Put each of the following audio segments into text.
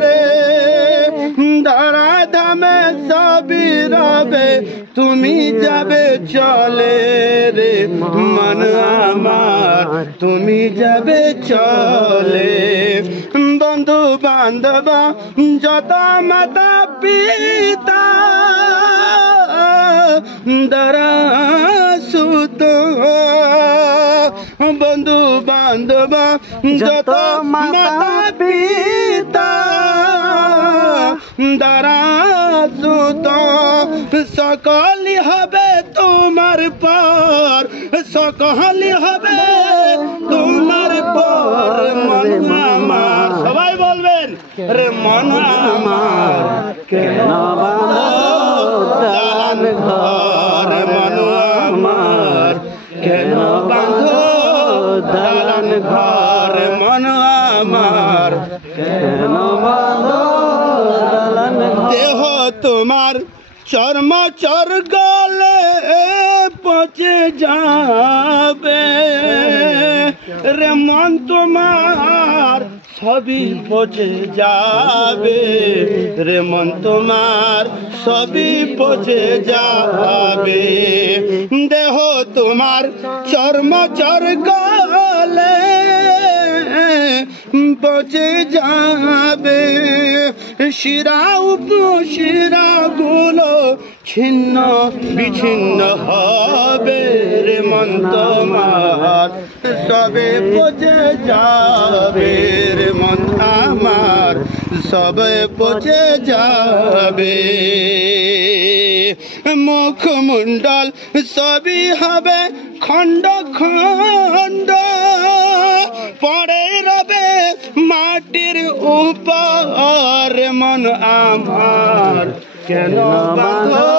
রে ধরা ধামে সবই রবে তুমি যাবে চলে রে মন আমার তুমি যাবে চলে বন্ধু বান্ধব যত মাতা পিতা দরা সুত বন্ধু বান্ধব যত মাতা পিতা দরা সুত সকলি হবে তোমার পর সকলি হবে তোমার পর মন আমার সবাই বলবেন রে মন আমার কেন দালান ঘর মন আমার কেন বাঁধো দালান ঘর মন আমার কেন বাঁধো দালান দেহ তোমার চর্ম চর গলে পচে যাবে রে মন তোমার সবই পচে যাবে রে মন তোমার সবই পচে যাবে দেহ তোমার চর্ম চর গলে পচে যাবে শিরা উপশিরা গুলো ছিন্ন বিচ্ছিন্ন হবে রে মন তোমার সবে পচে যাবে রে মন আমার সবে পচে যাবে মুখমণ্ডল সবই হবে খণ্ড খণ্ড পড়ে রবে মাটির উপর মন আমার কেন বাঁধো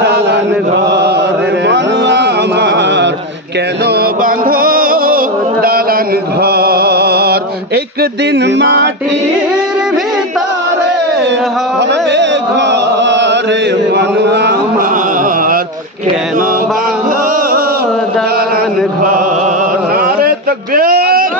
দালান ঘর মন আমার কেন বাঁধো দালান ঘর একদিন মাটির ভিতরে হবে ঘর মন আমার কেন বাঁধো দালান ঘর। নারে তাকবীর।